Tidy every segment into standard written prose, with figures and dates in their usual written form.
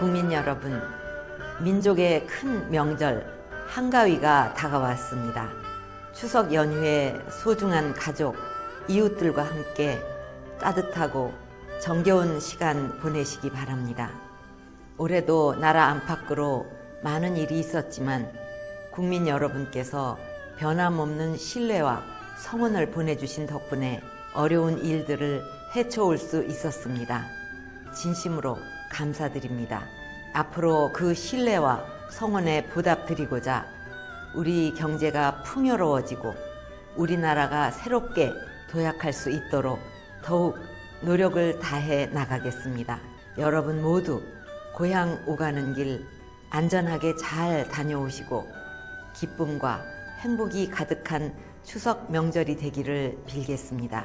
국민 여러분, 민족의 큰 명절 한가위가 다가왔습니다. 추석 연휴에 소중한 가족, 이웃들과 함께 따뜻하고 정겨운 시간 보내시기 바랍니다. 올해도 나라 안팎으로 많은 일이 있었지만 국민 여러분께서 변함없는 신뢰와 성원을 보내주신 덕분에 어려운 일들을 헤쳐올 수 있었습니다. 진심으로 감사드립니다. 앞으로 그 신뢰와 성원에 보답드리고자 우리 경제가 풍요로워지고 우리나라가 새롭게 도약할 수 있도록 더욱 노력을 다해 나가겠습니다. 여러분 모두 고향 오가는 길 안전하게 잘 다녀오시고 기쁨과 행복이 가득한 추석 명절이 되기를 빌겠습니다.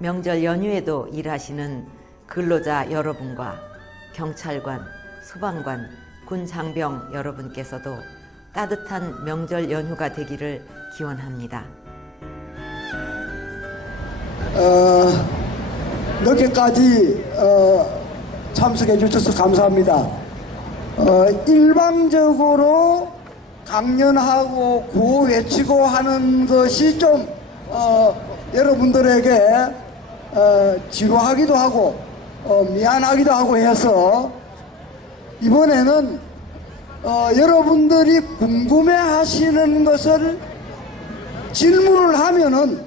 명절 연휴에도 일하시는 근로자 여러분과 경찰관, 소방관, 군 장병 여러분께서도 따뜻한 명절 연휴가 되기를 기원합니다. 늦게까지 참석해 주셔서 감사합니다. 일방적으로 강연하고 구호 외치고 하는 것이 좀 여러분들에게 지루하기도 하고 미안하기도 하고 해서 이번에는 여러분들이 궁금해 하시는 것을 질문을 하면은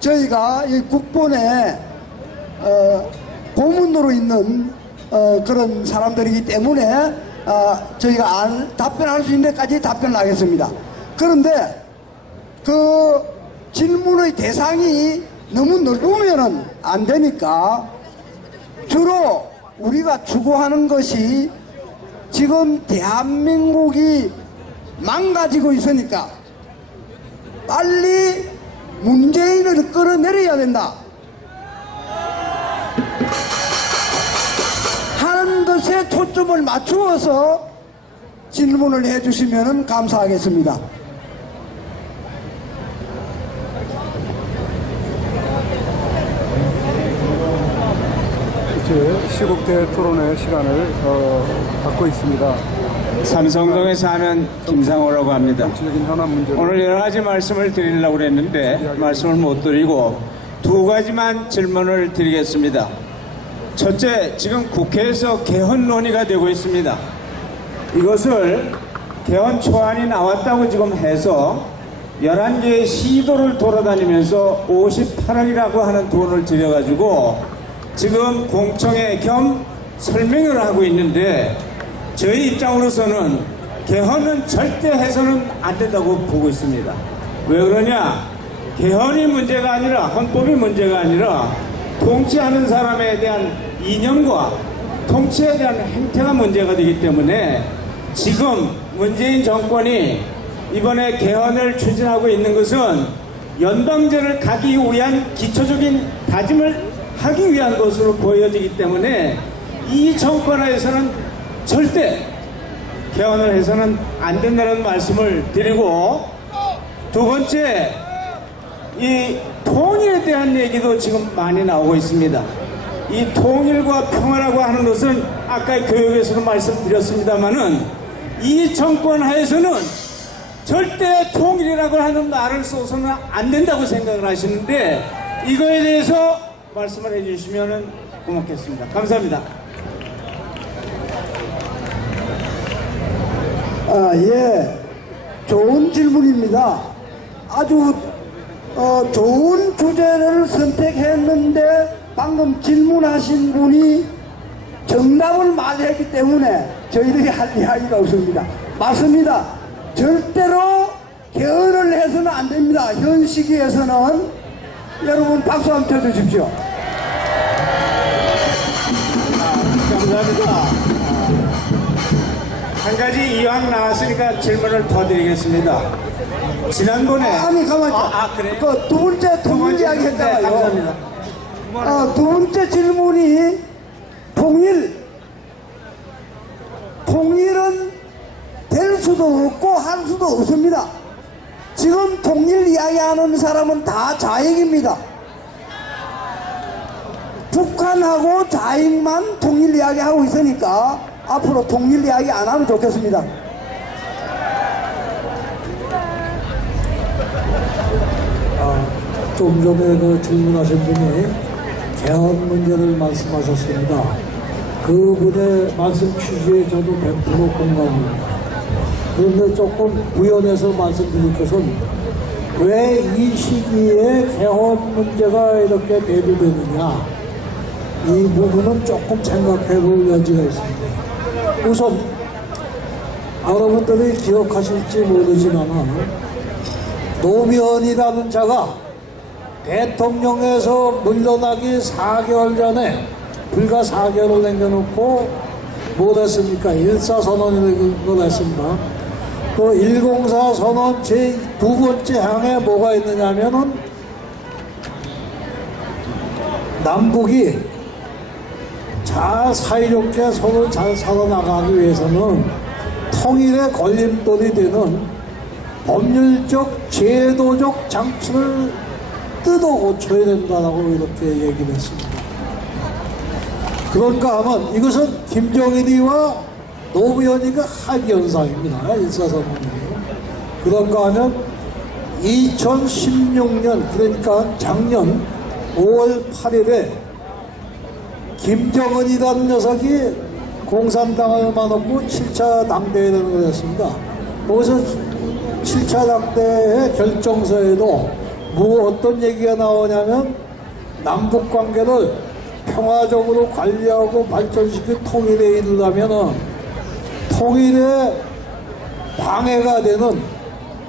저희가 이 국본에 고문으로 있는 그런 사람들이기 때문에 저희가 답변할 수 있는 데까지 답변을 하겠습니다. 그런데 그 질문의 대상이 너무 넓으면은 안 되니까 주로 우리가 추구하는 것이 지금 대한민국이 망가지고 있으니까 빨리 문재인을 끌어내려야 된다 하는 것에 초점을 맞추어서 질문을 해주시면 감사하겠습니다. 시국대 토론회 시간을 갖고 있습니다. 삼성동에 사는 김상호라고 합니다. 오늘 여러 가지 말씀을 드리려고 했는데 말씀을 못 드리고 두 가지만 질문을 드리겠습니다. 첫째, 지금 국회에서 개헌 논의가 되고 있습니다. 이것을 개헌 초안이 나왔다고 지금 해서 11개의 시도를 돌아다니면서 58억이라고 하는 돈을 들여가지고 지금 공청회 겸 설명을 하고 있는데 저희 입장으로서는 개헌은 절대 해서는 안 된다고 보고 있습니다. 왜 그러냐? 개헌이 문제가 아니라 헌법이 문제가 아니라 통치하는 사람에 대한 이념과 통치에 대한 행태가 문제가 되기 때문에 지금 문재인 정권이 이번에 개헌을 추진하고 있는 것은 연방제를 가기 위한 기초적인 다짐을 하기 위한 것으로 보여지기 때문에 이 정권하에서는 절대 개헌을 해서는 안 된다는 말씀을 드리고, 두 번째, 이 통일에 대한 얘기도 지금 많이 나오고 있습니다. 이 통일과 평화라고 하는 것은 아까 교육에서도 말씀드렸습니다마는 이 정권 하에서는 절대 통일이라고 하는 말을 써서는 안 된다고 생각을 하시는데 이거에 대해서 말씀을 해주시면 고맙겠습니다. 감사합니다. 예, 좋은 질문입니다. 아주 좋은 주제를 선택했는데 방금 질문하신 분이 정답을 말했기 때문에 저희들이 할 이야기가 없습니다. 맞습니다. 절대로 개헌을 해서는 안 됩니다. 현 시기에서는. 여러분 박수 한번 쳐주십시오. 감사합니다. 한 가지 이왕 나왔으니까 질문을 더 드리겠습니다. 지난번에 아니 가만히 그래? 그 두 번째 통일 이야기 했다가요. 네, 감사합니다. 두 번째 질문이 통일은 될 수도 없고 할 수도 없습니다. 지금 통일 이야기하는 사람은 다 좌익입니다. 북한하고 좌익만 통일 이야기하고 있으니까 앞으로 통일 이야기 안 하면 좋겠습니다. 좀 전에 그 질문하신 분이 개헌 문제를 말씀하셨습니다. 그분의 말씀 취지에 저도 100% 공감합니다. 그런데 조금 부연해서 말씀드릴 것은 왜 이 시기에 개헌 문제가 이렇게 대두되느냐, 이 부분은 조금 생각해 볼 여지가 있습니다. 우선 여러분들이 기억하실지 모르지만 노무현이라는 자가 대통령에서 물러나기 4개월 전에 불과 4개월을 남겨놓고 뭘 했습니까? 1사선언을 했습니다. 또 104 선언 제2 번째 항에 뭐가 있느냐면은 남북이 잘 사이좋게 서로 잘 살아나가기 위해서는 통일의 걸림돌이 되는 법률적 제도적 장치를 뜯어 고쳐야 된다라고 이렇게 얘기를 했습니다. 그런가 하면 이것은 김정일이와 노무현이가 합의현상입니다. 일사선언이에요. 그런가 하면 2016년 그러니까 작년 5월 8일에 김정은이라는 녀석이 공산당을 만났고 7차 당대회를 했습니다. 거기서 7차 당대회 결정서에도 뭐 어떤 얘기가 나오냐면 남북관계를 평화적으로 관리하고 발전시킨 통일에 이르려면은 통일에 방해가 되는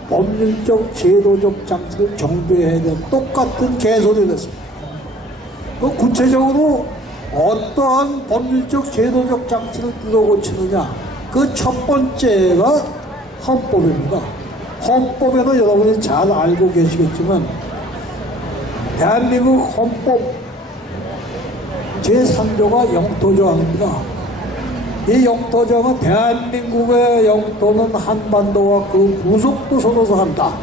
법률적 제도적 장치를 정비해야 되는 똑같은 개소리를 했습니다. 그 구체적으로 어떠한 법률적 제도적 장치를 뜯어고치느냐, 그 첫 번째가 헌법입니다. 헌법에는 여러분이 잘 알고 계시겠지만 대한민국 헌법 제3조가 영토조항입니다. 이 영토조항은 대한민국의 영토는 한반도와 그 부속도 서로서 한다.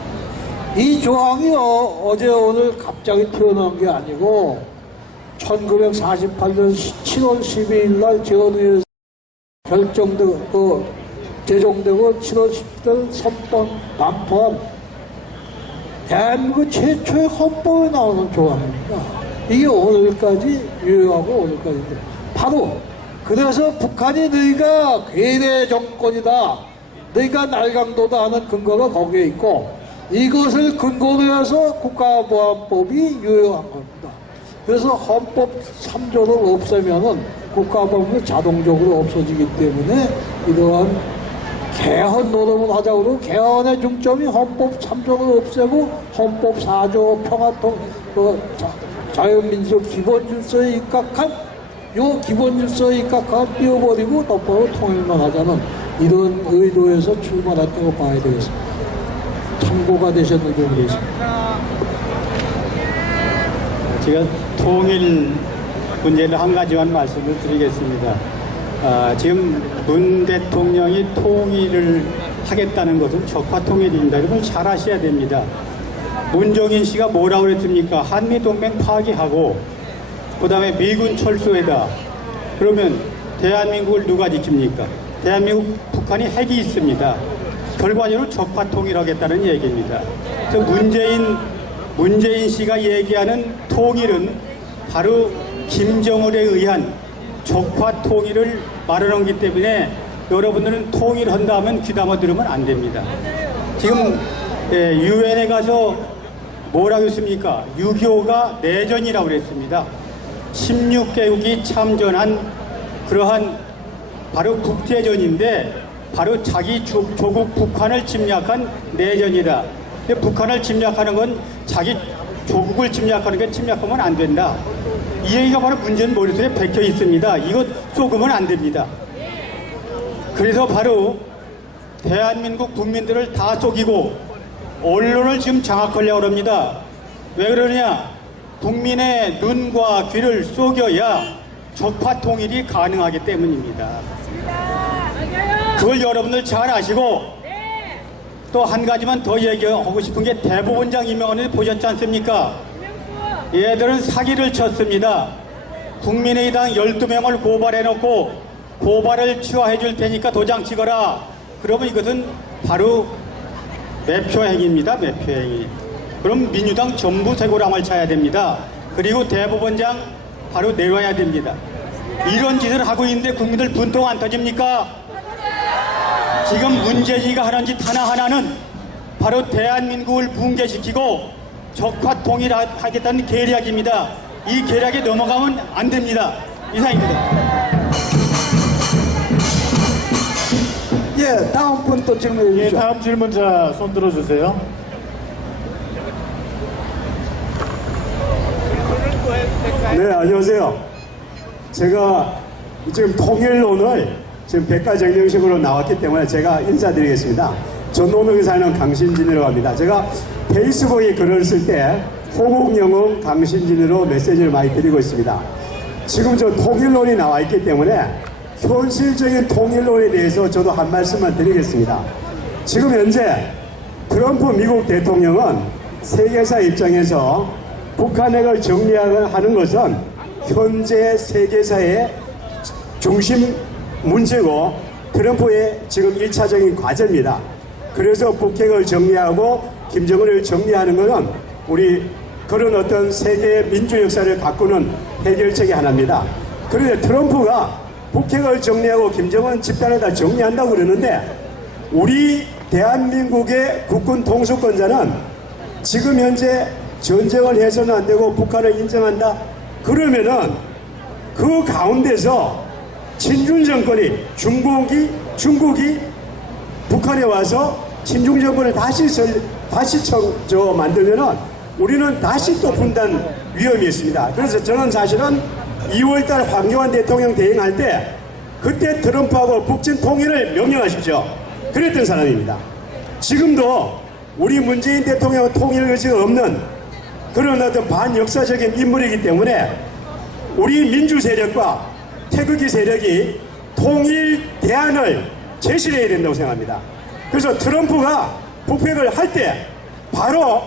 이 조항이 어제 오늘 갑자기 튀어나온 게 아니고 1948년 7월 12일 날 재헌의회에서 결정되고 제정되고 7월 10일 선포 반포한 대한민국 최초의 헌법에 나오는 조항입니다. 이게 오늘까지 유효하고 오늘까지인데 바로 그래서 북한이 너희가 괴뢰 정권이다, 너희가 날강도다 하는 근거가 거기에 있고 이것을 근거로 해서 국가보안법이 유효한 겁니다. 그래서 헌법 3조를 없애면은 국가보안법이 자동적으로 없어지기 때문에 이러한 개헌 노름을 하자고 개헌의 중점이 헌법 3조를 없애고 헌법 4조 평화통 자유민주적 기본질서에 입각한 요 기본질서에 입각한 띄워버리고 똑바로 통일만 하자는 이런 의도에서 출마했다고 봐야 되겠습니다. 참고가 되셨는지 모르겠습니다. 제가 통일 문제를 한 가지만 말씀을 드리겠습니다. 지금 문 대통령이 통일을 하겠다는 것은 적화통일입니다. 여러분 잘 아셔야 됩니다. 문정인 씨가 뭐라고 그랬습니까? 한미동맹 파기하고 그 다음에 미군 철수해다. 그러면 대한민국을 누가 지킵니까? 대한민국 북한이 핵이 있습니다. 결과적으로 적화통일하겠다는 얘기입니다. 그래서 문재인 씨가 얘기하는 통일은 바로 김정은에 의한 적화통일을 말하는 거기 때문에 여러분들은 통일한다면 귀담아 들으면 안 됩니다. 지금 유엔에 가서 뭐라고 했습니까? 6.25가 내전이라고 그랬습니다. 16개국이 참전한 그러한 바로 국제전인데 바로 자기 조국 북한을 침략한 내전이다. 근데 북한을 침략하는 건 자기 조국을 침략하는 게 침략하면 안 된다. 이 얘기가 바로 문재인 머릿속에 박혀 있습니다. 이거 속으면 안 됩니다. 그래서 바로 대한민국 국민들을 다 속이고 언론을 지금 장악하려고 합니다. 왜 그러냐? 국민의 눈과 귀를 속여야 적화통일이 가능하기 때문입니다. 그걸 여러분들 잘 아시고 또 한 가지만 더 얘기하고 싶은 게 대법원장 임명하는 데 보셨지 않습니까? 얘들은 사기를 쳤습니다. 국민의당 12명을 고발해놓고 고발을 취하해 줄 테니까 도장 찍어라. 그러면 이것은 바로 매표 행위입니다. 매표 행위. 그럼 민주당 전부 쇠고랑을 쳐야 됩니다. 그리고 대법원장 바로 내려야 됩니다. 이런 짓을 하고 있는데 국민들 분통 안 터집니까? 지금 문재인이가 하는 짓 하나하나는 바로 대한민국을 붕괴시키고 적화 통일하겠다는 계략입니다. 이 계략에 넘어가면 안 됩니다. 이상입니다. 예, 다음 분 또 질문해 예, 주시죠. 다음 질문자 손 들어주세요. 네, 안녕하세요. 제가 지금 통일론을 지금 백과정령식으로 나왔기 때문에 제가 인사드리겠습니다. 전 노명에 사는 강신진이라고 합니다. 제가 페이스북에 글을 쓸 때 호국영웅 강신진으로 메시지를 많이 드리고 있습니다. 지금 저 통일론이 나와 있기 때문에 현실적인 통일론에 대해서 저도 한 말씀만 드리겠습니다. 지금 현재 트럼프 미국 대통령은 세계사 입장에서 북한핵을 정리하는 것은 현재 세계사의 중심 문제고 트럼프의 지금 1차적인 과제입니다. 그래서 북핵을 정리하고 김정은을 정리하는 것은 우리 그런 어떤 세계 민주 역사를 바꾸는 해결책이 하나입니다. 그런데 트럼프가 북핵을 정리하고 김정은 집단을 다 정리한다고 그러는데 우리 대한민국의 국군 통수권자는 지금 현재 전쟁을 해서는 안 되고 북한을 인정한다 그러면은 그 가운데서 친중 정권이 중국이 북한에 와서 친중 정권을 다시 만들면은 우리는 다시 또 분단 위험이 있습니다. 그래서 저는 사실은 2월달 황교안 대통령 대행할 때 그때 트럼프하고 북진 통일을 명령하십시오. 그랬던 사람입니다. 지금도 우리 문재인 대통령은 통일 의지가 없는 그런 어떤 반역사적인 인물이기 때문에 우리 민주 세력과 태극기 세력이 통일 대안을 제시를 해야 된다고 생각합니다. 그래서 트럼프가 북핵을 할 때 바로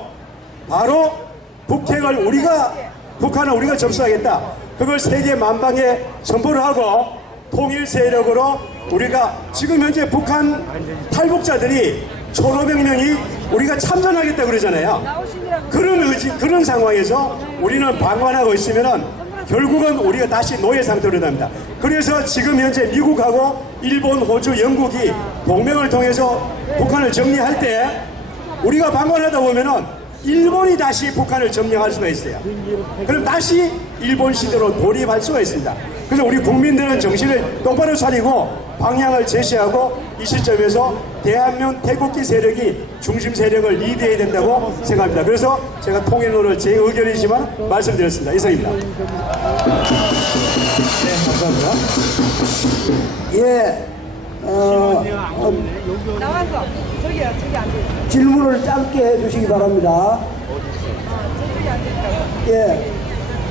북한을 우리가 접수하겠다. 그걸 세계 만방에 선포를 하고 통일 세력으로 우리가 지금 현재 북한 탈북자들이 1,500명이 우리가 참전하겠다 그러잖아요. 그런 의지, 그런 상황에서 우리는 방관하고 있으면은 결국은 우리가 다시 노예 상태로 됩니다. 그래서 지금 현재 미국하고 일본, 호주, 영국이 동맹을 통해서 북한을 정리할 때 우리가 방관하다 보면은 일본이 다시 북한을 점령할 수가 있어요. 그럼 다시 일본 시대로 돌입할 수가 있습니다. 그래서 우리 국민들은 정신을 똑바로 차리고 방향을 제시하고 이 시점에서 대한민국 태극기 세력이 중심 세력을 리드해야 된다고 생각합니다. 그래서 제가 통일론을 제 의견이지만 말씀드렸습니다. 이상입니다. 네, 감사합니다. 예, 나와서 저기 앉아있어요. 질문을 짧게 해주시기 바랍니다. 저기 앉아있다고. 예,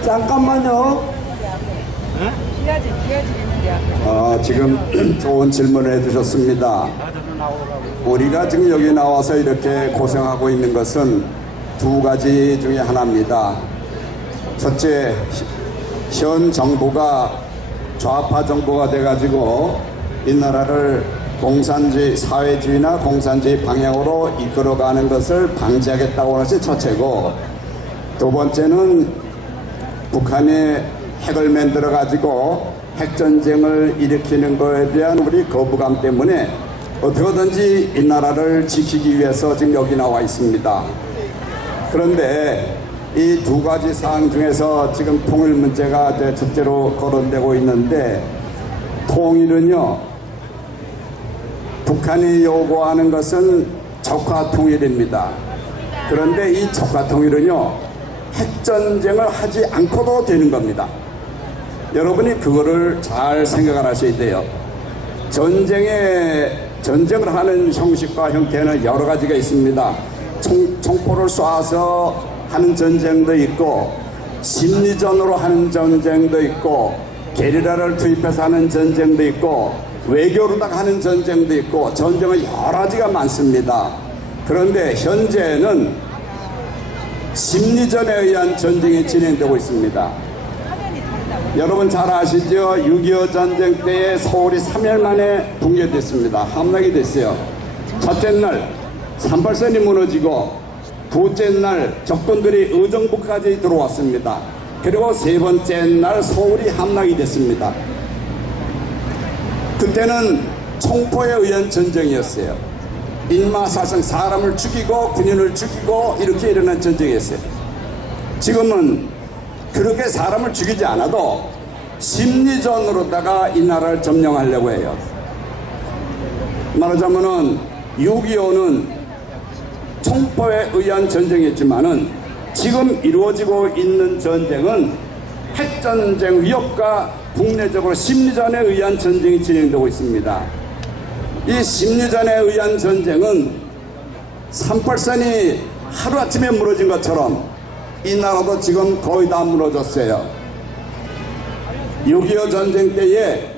잠깐만요. 기아지 있는데. 지금 좋은 질문을 해주셨습니다. 우리가 지금 여기 나와서 이렇게 고생하고 있는 것은 두 가지 중에 하나입니다. 첫째, 현 정부가 좌파 정부가 돼가지고 이 나라를 공산주의, 사회주의나 공산주의 방향으로 이끌어가는 것을 방지하겠다고 하는 것이 첫째고, 두 번째는 북한이 핵을 만들어 가지고 핵전쟁을 일으키는 것에 대한 우리 거부감 때문에 어떻게든지 이 나라를 지키기 위해서 지금 여기 나와 있습니다. 그런데 이 두 가지 사항 중에서 지금 통일 문제가 이제 첫째로 거론되고 있는데, 통일은요, 북한이 요구하는 것은 적화 통일입니다. 그런데 이 적화 통일은요, 핵전쟁을 하지 않고도 되는 겁니다. 여러분이 그거를 잘 생각을 하셔야 돼요. 전쟁을 하는 형식과 형태는 여러 가지가 있습니다. 총포를 쏴서 하는 전쟁도 있고, 심리전으로 하는 전쟁도 있고, 게리라를 투입해서 하는 전쟁도 있고, 외교로다가 하는 전쟁도 있고, 전쟁은 여러 가지가 많습니다. 그런데 현재는 심리전에 의한 전쟁이 진행되고 있습니다. 여러분 잘 아시죠? 6.25 전쟁 때에 서울이 3일 만에 붕괴됐습니다. 함락이 됐어요. 첫째 날 38선이 무너지고 둘째 날 적군들이 의정부까지 들어왔습니다. 그리고 세 번째 날 서울이 함락이 됐습니다. 그때는 총포에 의한 전쟁이었어요. 인마사상 사람을 죽이고 군인을 죽이고 이렇게 일어난 전쟁이었어요. 지금은 그렇게 사람을 죽이지 않아도 심리전으로다가 이 나라를 점령하려고 해요. 말하자면은 6.25는 총포에 의한 전쟁이었지만은 지금 이루어지고 있는 전쟁은 핵전쟁 위협과 국내적으로 심리전에 의한 전쟁이 진행되고 있습니다. 이 심리전에 의한 전쟁은 38선이 하루아침에 무너진 것처럼 이 나라도 지금 거의 다 무너졌어요. 6.25 전쟁 때에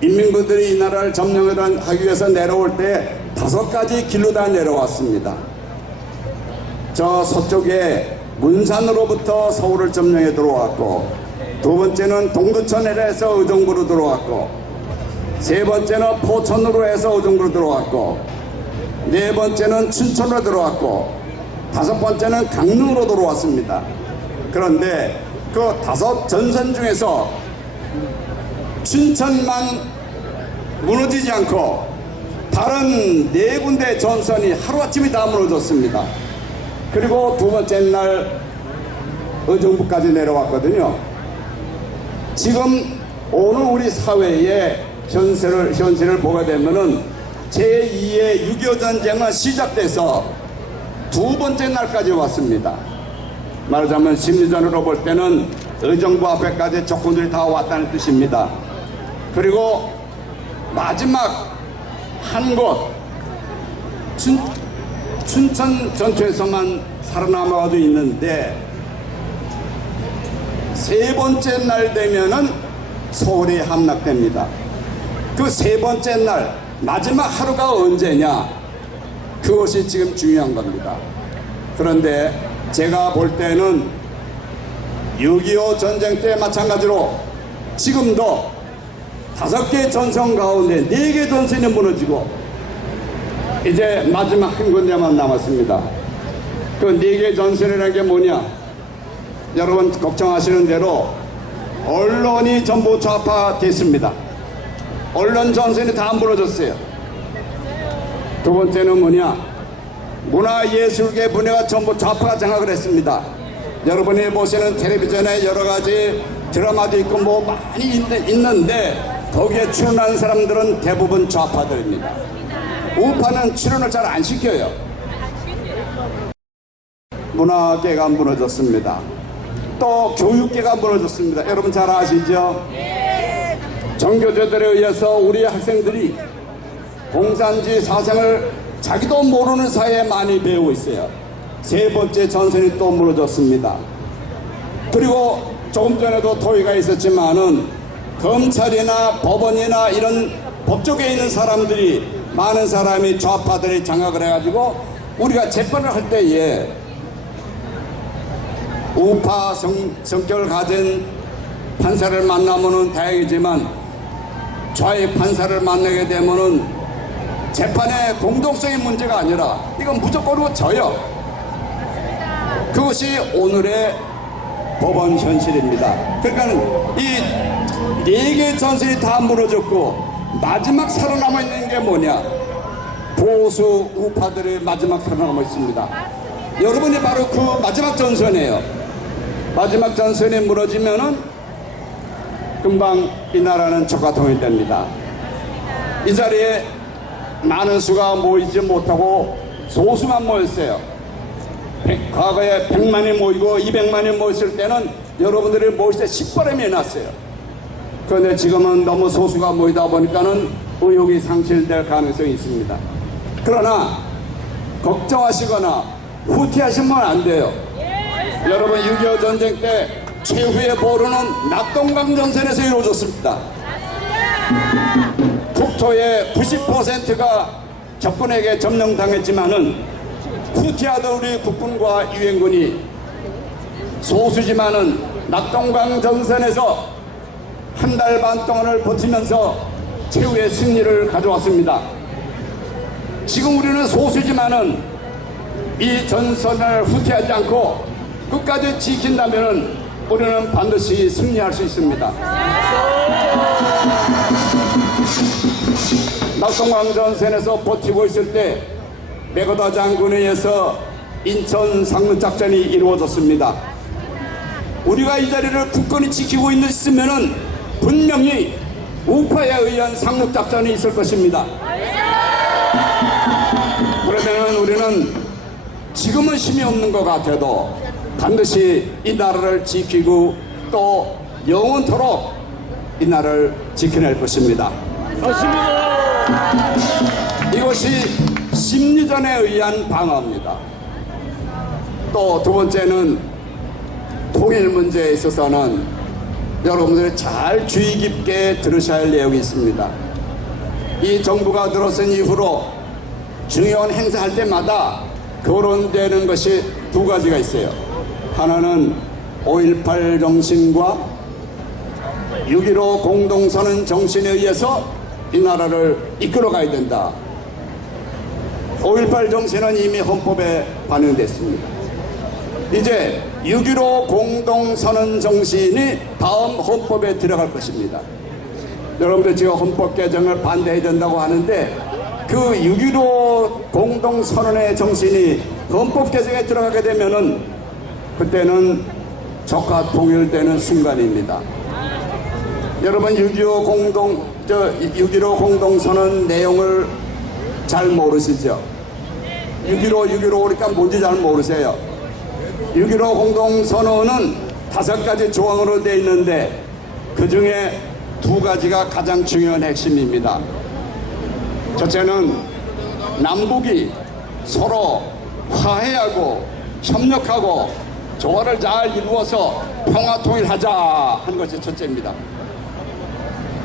인민군들이 이 나라를 점령하기 위해서 내려올 때 5가지 길로 다 내려왔습니다. 저 서쪽에 문산으로부터 서울을 점령해 들어왔고, 두 번째는 동두천으로 해서 의정부로 들어왔고, 세 번째는 포천으로 해서 의정부로 들어왔고, 네 번째는 춘천으로 들어왔고, 다섯 번째는 강릉으로 들어왔습니다. 그런데 그 5 전선 중에서 춘천만 무너지지 않고 다른 4군데 전선이 하루아침에 다 무너졌습니다. 그리고 두 번째 날 의정부까지 내려왔거든요. 지금 오늘 우리 사회의 현실을 보게 되면은 제2의 6.25 전쟁은 시작돼서 두 번째 날까지 왔습니다. 말하자면 심리전으로 볼 때는 의정부 앞에까지 적군들이 다 왔다는 뜻입니다. 그리고 마지막 한 곳 춘천 전투에서만 살아남아가지고 있는데, 세 번째 날 되면은 서울이 함락됩니다. 그 세 번째 날 마지막 하루가 언제냐, 그것이 지금 중요한 겁니다. 그런데 제가 볼 때는 6.25 전쟁 때 마찬가지로 지금도 5개 전선 가운데 4개 전선이 무너지고 이제 마지막 한 군데만 남았습니다. 그 4개 전선이라는 게 뭐냐, 여러분 걱정하시는 대로 언론이 전부 좌파됐습니다. 언론 전선이 다 무너졌어요. 두 번째는 뭐냐, 문화예술계 분야가 전부 좌파가 장악을 했습니다. 여러분이 보시는 텔레비전에 여러 가지 드라마도 있고 뭐 많이 있는데 거기에 출연하는 사람들은 대부분 좌파들입니다. 우파는 출연을 잘 안 시켜요. 문화계가 무너졌습니다. 또 교육계가 무너졌습니다. 여러분 잘 아시죠? 정교조들에 의해서 우리 학생들이 공산주의 사상을 자기도 모르는 사이에 많이 배우고 있어요. 세 번째 전선이 또 무너졌습니다. 그리고 조금 전에도 토의가 있었지만은 검찰이나 법원이나 이런 법조계에 있는 사람들이, 많은 사람이 좌파들이 장악을 해가지고 우리가 재판을 할 때에 우파 성격을 가진 판사를 만나면은 다행이지만 좌익 판사를 만나게 되면은 재판의 공동성의 문제가 아니라 이건 무조건 져요. 그것이 오늘의 법원 현실입니다. 그러니까 이 4개 전선이 다 무너졌고 마지막 살아남아 있는 게 뭐냐, 보수 우파들이 마지막 살아남아 있습니다. 여러분이 바로 그 마지막 전선이에요. 마지막 전선이 무너지면은 금방 이 나라는 초과통일됩니다. 이 자리에 많은 수가 모이지 못하고 소수만 모였어요. 과거에 100만이 모이고 200만이 모였을 때는 여러분들이 모일 때 식바람이 났어요. 그런데 지금은 너무 소수가 모이다 보니까는 의욕이 상실될 가능성이 있습니다. 그러나 걱정하시거나 후퇴하시면 안 돼요. 여러분 6.25 전쟁 때 최후의 보루는 낙동강 전선에서 이루어졌습니다. 국토의 90%가 적군에게 점령당했지만은 후퇴하던 우리 국군과 유엔군이 소수지만은 낙동강 전선에서 한 달 반 동안을 버티면서 최후의 승리를 가져왔습니다. 지금 우리는 소수지만은 이 전선을 후퇴하지 않고 끝까지 지킨다면 우리는 반드시 승리할 수 있습니다. 낙동강 전선에서 버티고 있을 때 메거다 장군에 의해서 인천 상륙작전이 이루어졌습니다. 우리가 이 자리를 굳건히 지키고 있으면은 분명히 우파에 의한 상륙작전이 있을 것입니다. 그러면 우리는 지금은 힘이 없는 것 같아도 반드시 이 나라를 지키고 또 영원토록 이 나라를 지켜낼 것입니다. 이것이 심리전에 의한 방어입니다. 또 두 번째는 통일 문제에 있어서는 여러분들이 잘 주의 깊게 들으셔야 할 내용이 있습니다. 이 정부가 들어선 이후로 중요한 행사할 때마다 거론되는 것이 두 가지가 있어요. 하나는 5.18 정신과 6.15 공동선언 정신에 의해서 이 나라를 이끌어 가야 된다. 5.18 정신은 이미 헌법에 반영됐습니다. 이제 6.15 공동선언 정신이 다음 헌법에 들어갈 것입니다. 여러분들 지금 헌법 개정을 반대해야 된다고 하는데 그 6.15 공동선언의 정신이 헌법 개정에 들어가게 되면은 그때는 적화 통일되는 순간입니다. 여러분 6.15 공동선언 내용을 잘 모르시죠? 6.15 그러니까 뭔지 잘 모르세요. 6.15 공동선언은 5가지 조항으로 되어 있는데 그 중에 2가지가 가장 중요한 핵심입니다. 첫째는 남북이 서로 화해하고 협력하고 조화를 잘 이루어서 평화통일하자 하는 것이 첫째입니다.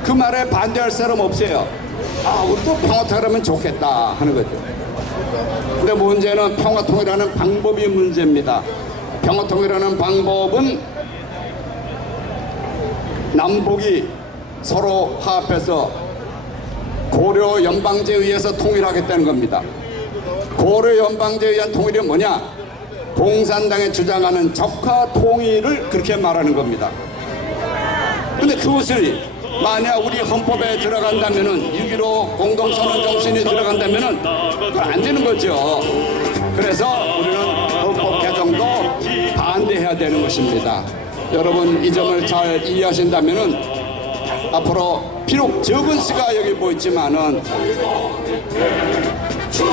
그 말에 반대할 사람 없어요. 우리도 평화통일하면 좋겠다 하는 거죠. 근데 문제는 평화통일하는 방법이 문제입니다. 평화통일하는 방법은 남북이 서로 화합해서 고려 연방제에 의해서 통일하겠다는 겁니다. 고려 연방제에 의한 통일이 뭐냐? 공산당이 주장하는 적화 통일을 그렇게 말하는 겁니다. 근데 그것을 만약 우리 헌법에 들어간다면은 6.15 공동선언 정신이 들어간다면은 그건 안 되는 거죠. 그래서 우리는 헌법 개정도 반대해야 되는 것입니다. 여러분 이 점을 잘 이해하신다면은 앞으로 비록 적은 수가 여기 보이지만은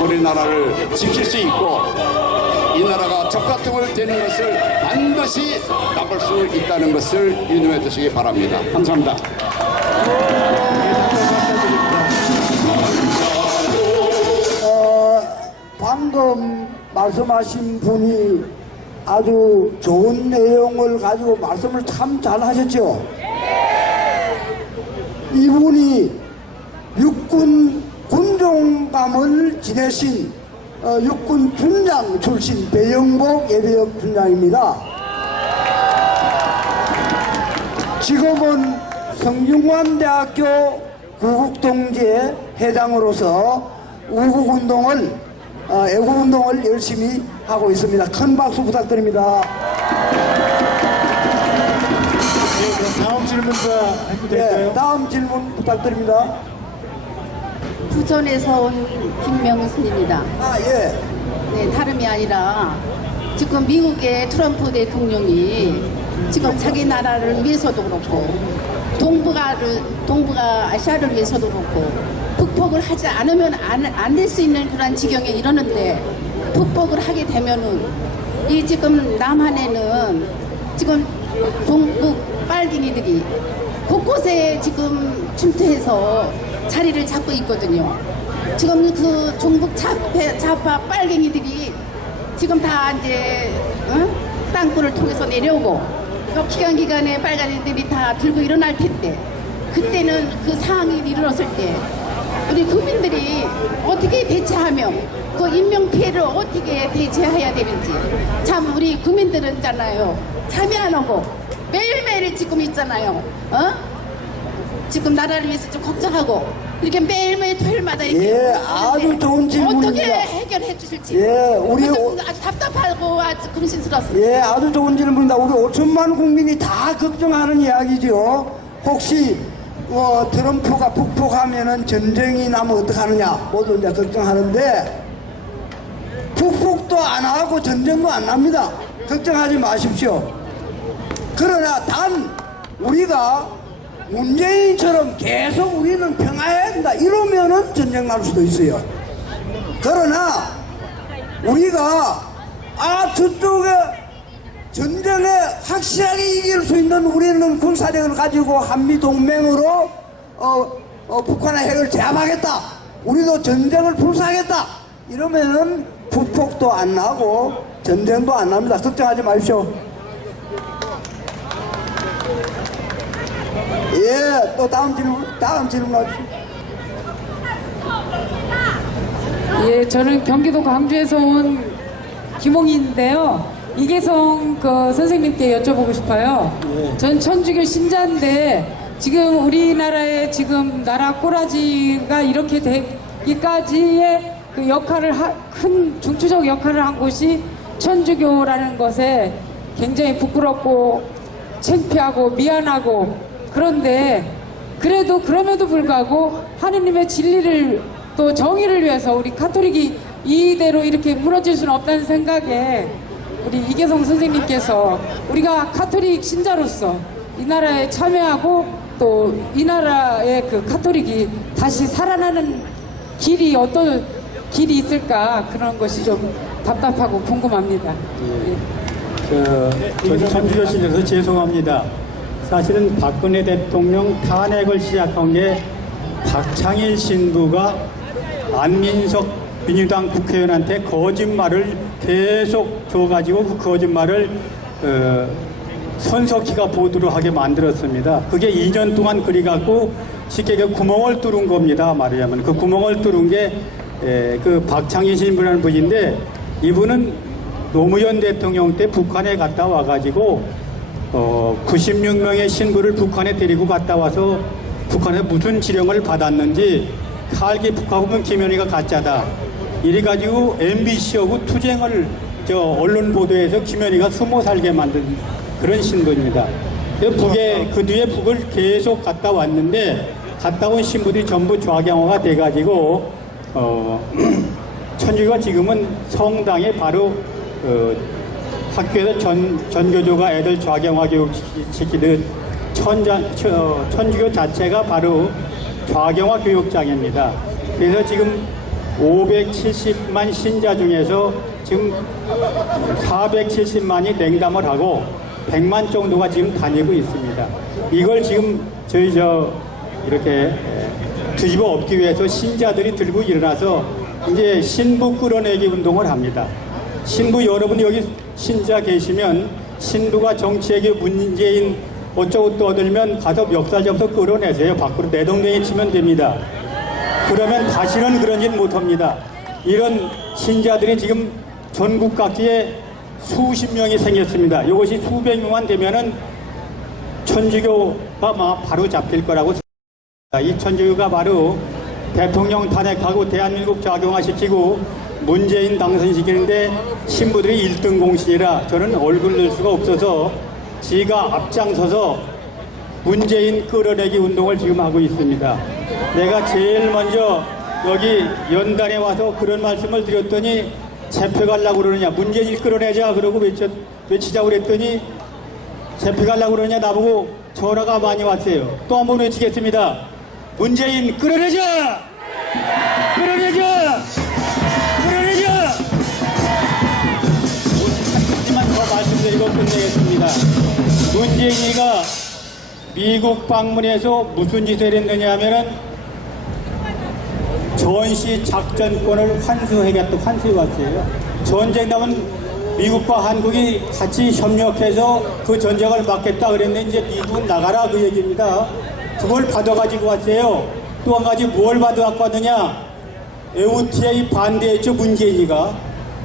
우리나라를 지킬 수 있고 이 나라가 적화통일 되는 것을 반드시 막을 수 있다는 것을 유념해 두시기 바랍니다. 감사합니다. 방금 말씀하신 분이 아주 좋은 내용을 가지고 말씀을 참 잘 하셨죠. 이분이 육군 군종감을 지내신 육군 준장 출신 배영복 예비역 준장입니다. 지금은 성균관대학교 구국동지회 회장으로서 애국운동을 열심히 하고 있습니다. 큰 박수 부탁드립니다. 다음 질문자 해도 될까요? 네, 다음 질문 부탁드립니다. 부천에서 온 김명순입니다. 예. 네, 다름이 아니라 지금 미국의 트럼프 대통령이 지금 자기 나라를 위해서도 그렇고 동북아 아시아를 위해서도 그렇고 북폭을 하지 않으면 안 될 수 있는 그런 지경에 이르는데 북폭을 하게 되면은 이 지금 남한에는 지금 동북 빨갱이들이 곳곳에 지금 침투해서 자리를 잡고 있거든요. 지금 그 종북 좌파 빨갱이들이 지금 다 이제 땅굴을 통해서 내려오고 기간에 빨갱이들이 다 들고 일어날 텐데 그때는 그 상황이 이르렀을 때 우리 국민들이 어떻게 대처하며 그 인명 피해를 어떻게 대처해야 되는지 참 우리 국민들은 있잖아요. 잠이 안 오고 매일매일 지금 있잖아요. 지금 나라를 위해서 좀 걱정하고 이렇게 매일매일 토요일마다 이렇게 예, 아주 좋은 질문입니다. 어떻게 해결해 주실지 예, 우리 아주 답답하고 아주 근심스럽습니다. 예, 아주 좋은 질문입니다. 우리 5천만 국민이 다 걱정하는 이야기죠. 혹시 트럼프가 북폭하면은 전쟁이 나면 어떡하느냐 모두 이제 걱정하는데 북폭도 안 하고 전쟁도 안 납니다. 걱정하지 마십시오. 그러나 단 우리가 문재인처럼 계속 우리는 평화해야 된다 이러면은 전쟁 날 수도 있어요. 그러나 우리가 저쪽에 전쟁에 확실하게 이길 수 있는 우리는 군사력을 가지고 한미동맹으로 북한의 핵을 제압하겠다. 우리도 전쟁을 불사하겠다. 이러면은 북폭도 안 나고 전쟁도 안 납니다. 걱정하지 마십시오. 예, 또 다음 질문 하십시오. 예, 저는 경기도 광주에서 온 김홍희인데요. 이계성 선생님께 여쭤보고 싶어요. 전 천주교 신자인데 지금 우리나라의 지금 나라 꼬라지가 이렇게 되기까지의 그 역할을 큰 중추적 역할을 한 곳이 천주교라는 것에 굉장히 부끄럽고 창피하고 미안하고 그런데 그래도 그럼에도 불구하고 하느님의 진리를 또 정의를 위해서 우리 카톨릭이 이대로 이렇게 무너질 수는 없다는 생각에 우리 이계성 선생님께서 우리가 카톨릭 신자로서 이 나라에 참여하고 또 이 나라의 그 카톨릭이 다시 살아나는 길이 어떤 길이 있을까 그런 것이 좀 답답하고 궁금합니다. 저는 천주교 신자로서 죄송합니다. 사실은 박근혜 대통령 탄핵을 시작한 게 박창일 신부가 안민석 민주당 국회의원한테 거짓말을 계속 줘가지고 그 거짓말을 손석희가 보도를 하게 만들었습니다. 그게 2년 동안 그래갖고 쉽게 그 구멍을 뚫은 겁니다. 말하자면 그 구멍을 뚫은 게 그 박창일 신부라는 분인데 이분은 노무현 대통령 때 북한에 갔다 와가지고 96명의 신부를 북한에 데리고 갔다 와서 북한에서 무슨 지령을 받았는지 칼기 북하고는 김현희가 가짜다. 이래가지고 MBC하고 투쟁을 언론 보도에서 김현희가 숨어 살게 만든 그런 신부입니다. 그 뒤에 북을 계속 갔다 왔는데 갔다 온 신부들이 전부 좌경화가 돼가지고 천주교가 지금은 성당에 바로 학교에서 전교조가 애들 좌경화 교육 시키듯 천주교 자체가 바로 좌경화 교육장입니다. 그래서 지금 570만 신자 중에서 지금 470만이 냉담을 하고 100만 정도가 지금 다니고 있습니다. 이걸 지금 저희 이렇게 뒤집어 엎기 위해서 신자들이 들고 일어나서 이제 신부 끌어내기 운동을 합니다. 신부 여러분 여기 신자 계시면 신부가 정치에게 문재인 어쩌고 떠들면 가서 멱살 잡아서 끌어내세요. 밖으로 내동댕이 치면 됩니다. 그러면 다시는 그런 일 못합니다. 이런 신자들이 지금 전국 각지에 수십 명이 생겼습니다. 이것이 수백 명만 되면은 천주교가 바로 잡힐 거라고 생각합니다. 이 천주교가 바로 대통령 탄핵하고 대한민국 좌경화시키고 문재인 당선시키는데 신부들이 1등 공신이라 저는 얼굴 낼 수가 없어서 지가 앞장서서 문재인 끌어내기 운동을 지금 하고 있습니다. 내가 제일 먼저 여기 연단에 와서 그런 말씀을 드렸더니 잡혀가려고 그러느냐, 문재인 끌어내자 그러고 외치자고 그랬더니 잡혀가려고 그러느냐 나보고 전화가 많이 왔어요. 또 한 번 외치겠습니다. 문재인 끌어내자! 끌어내자! 끌어내자! 하지만 더 말씀드리고 끝내겠습니다. 문재인이가 미국 방문해서 무슨 짓을 했느냐 하면은 전시 작전권을 환수해왔어요. 전쟁 나면 미국과 한국이 같이 협력해서 그 전쟁을 막겠다 그랬는데 이제 미국은 나가라 그 얘기입니다. 그걸 받아가지고 왔어요. 또 한 가지 뭘 받아갖고 왔느냐? FTA 반대했죠, 문재인이가.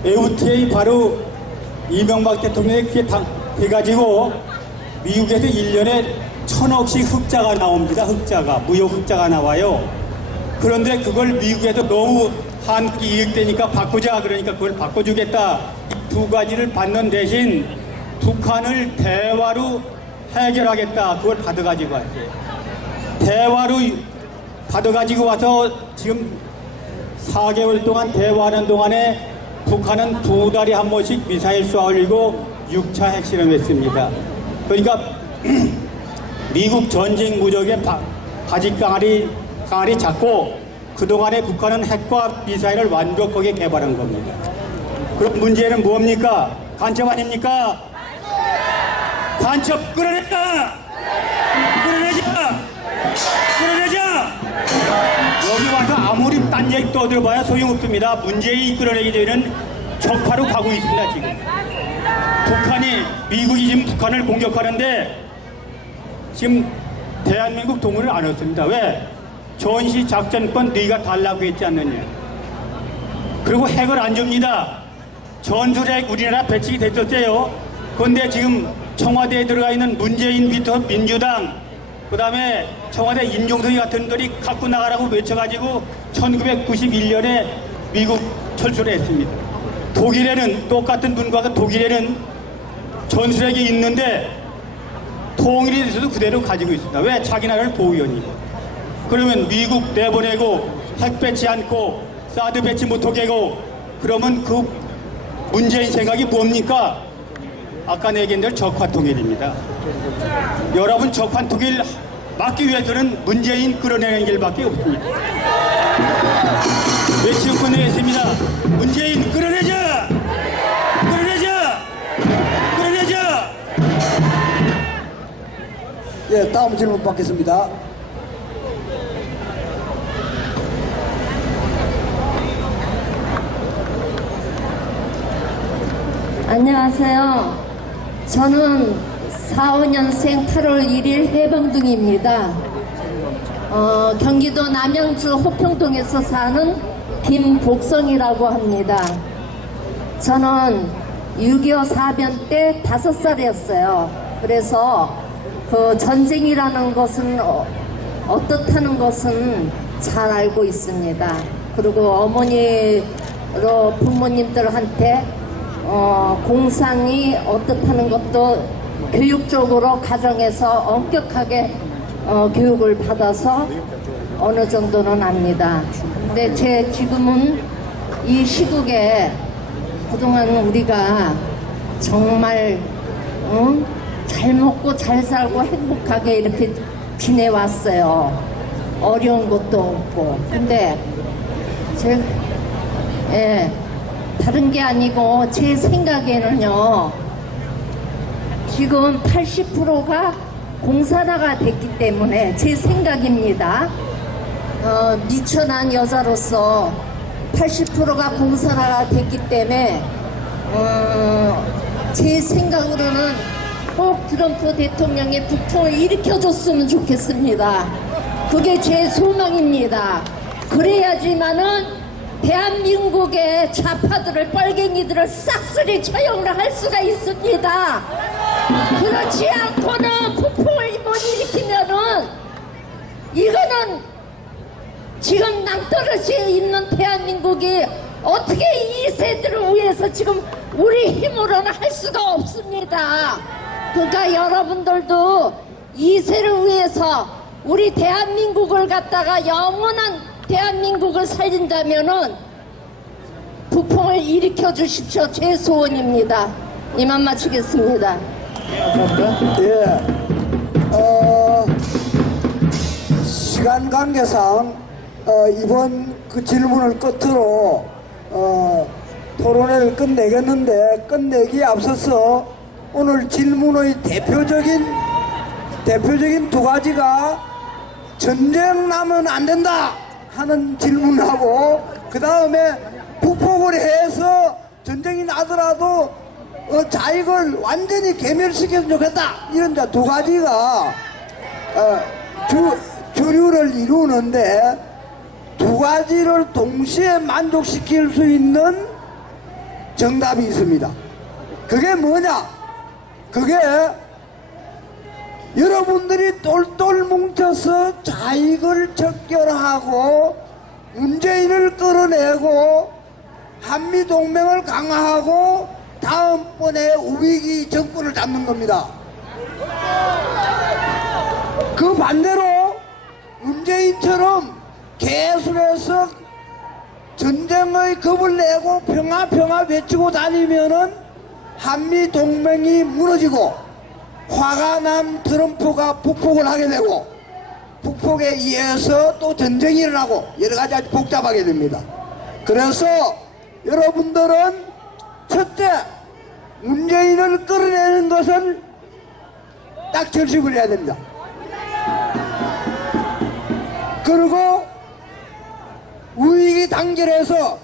FTA 바로 이명박 대통령이 그게 해가지고 미국에서 1년에 1,000억씩 흑자가 나옵니다. 흑자가, 무역 흑자가 나와요. 그런데 그걸 미국에서 너무 한국이 이익되니까 바꾸자, 그러니까 그걸 바꿔주겠다. 두 가지를 받는 대신 북한을 대화로 해결하겠다. 그걸 받아가지고 왔어요. 대화로 받아가지고 와서 지금 4개월 동안 대화하는 동안에 북한은 2달에 한 번씩 미사일 쏘아 올리고 6차 핵실험했습니다. 그러니까 미국 전쟁 무적의 바지 깡아리 잡고 그동안에 북한은 핵과 미사일을 완벽하게 개발한 겁니다. 그럼 문제는 뭡니까? 간첩 아닙니까? 간첩 끌어냈다! 끌어내자! 끌어내자! 여기 와서 아무리 딴 얘기 떠들어봐야 소용없습니다. 문재인이 끌어내기 전에는 적화로 가고 있습니다, 지금. 미국이 지금 북한을 공격하는데 지금 대한민국 동의를 안 했습니다. 왜? 전시 작전권 네가 달라고 했지 않느냐. 그리고 핵을 안 줍니다. 전술핵 우리나라 배치가 됐었어요. 그런데 지금 청와대에 들어가 있는 문재인부터 민주당, 그 다음에 청와대 임종석이 같은 분들이 갖고 나가라고 외쳐가지고 1991년에 미국 철수를 했습니다. 독일에는 똑같은 분과가 독일에는 전술핵이 있는데 통일이 돼서도 그대로 가지고 있습니다. 왜? 자기 나라를 보호하니까. 그러면 미국 내보내고 핵 배치 않고 사드 배치 못하게 하고 그러면 그 문재인 생각이 뭡니까? 아까 얘기한 대로 적화통일입니다. 여러분 적화통일 막기 위해서는 문재인 끌어내는 길밖에 없습니다. 외치고 끝내겠습니다. 문재인 끌어내자! 끌어내자! 끌어내자! 예, 다음 질문 받겠습니다. 안녕하세요. 저는 45년생 8월 1일 해방둥이입니다. 경기도 남양주 호평동에서 사는 김복성이라고 합니다. 저는 6.25 사변 때 5살이었어요. 그래서 그 전쟁이라는 것은 어떻다는 것은 잘 알고 있습니다. 그리고 어머니로 부모님들한테 공상이 어떻다는 것도 교육적으로 가정에서 엄격하게 교육을 받아서 어느 정도는 압니다. 근데 지금은 이 시국에 그동안 우리가 정말 잘 먹고 잘 살고 행복하게 이렇게 지내왔어요. 어려운 것도 없고. 근데 다른 게 아니고 제 생각에는요, 지금 80%가 공산화가 됐기 때문에 제 생각입니다. 미천한 여자로서 80%가 공산화가 됐기 때문에 제 생각으로는 꼭 트럼프 대통령의 북풍을 일으켜줬으면 좋겠습니다. 그게 제 소망입니다. 그래야지만은 대한민국의 좌파들을, 빨갱이들을 싹쓸이 처형을 할 수가 있습니다. 그렇지 않고는 폭풍을 못 일으키면은 이거는 지금 낭떠러지에 있는 대한민국이 어떻게 이 세대를 위해서 지금 우리 힘으로는 할 수가 없습니다. 그러니까 여러분들도 이 세를 위해서 우리 대한민국을 갖다가 영원한 대한민국을 살린다면은 북풍을 일으켜 주십시오. 제 소원입니다. 이만 마치겠습니다. 예. 시간 관계상 이번 그 질문을 끝으로 토론회를 끝내겠는데, 끝내기에 앞서서 오늘 질문의 대표적인 두 가지가 전쟁 나면 안 된다 하는 질문하고, 그 다음에 북폭을 해서 전쟁이 나더라도 자익을 완전히 괴멸시켰으면 좋겠다, 이런 두 가지가 주류를 이루는데, 두 가지를 동시에 만족시킬 수 있는 정답이 있습니다. 그게 뭐냐? 그게 여러분들이 똘똘 뭉쳐서 자익을 척결하고 문재인을 끌어내고 한미동맹을 강화하고 다음번에 우위기 정권을 잡는 겁니다. 그 반대로 문재인처럼 개술해서 전쟁의 겁을 내고 평화 외치고 다니면은 한미동맹이 무너지고 화가 난 트럼프가 북폭을 하게 되고 북폭에 의해서 또 전쟁이 일어나고 여러가지 아주 복잡하게 됩니다. 그래서 여러분들은 첫째, 문재인을 끌어내는 것을 딱 결심을 해야 됩니다. 그리고 우익이 단결해서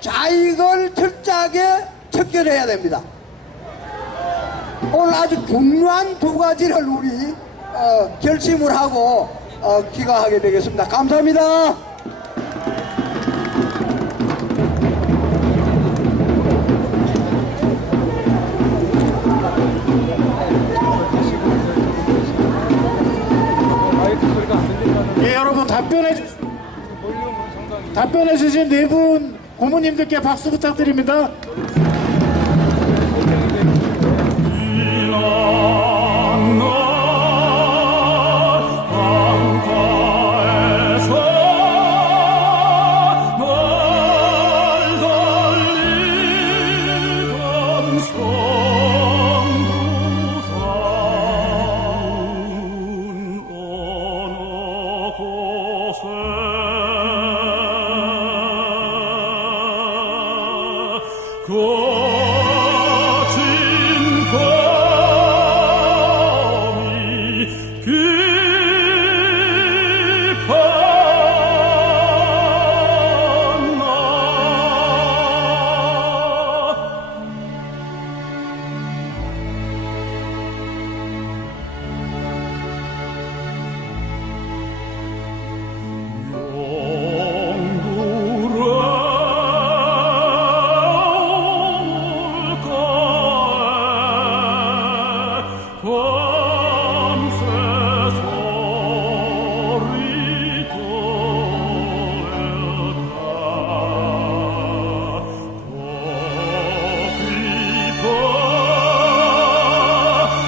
자익을 철저하게 척결해야 됩니다. 오늘 아주 중요한 두 가지를 우리 결심을 하고 기가하게 되겠습니다. 감사합니다. 예, 여러분 답변해 주신 네 분 고모님들께 박수 부탁드립니다.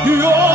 요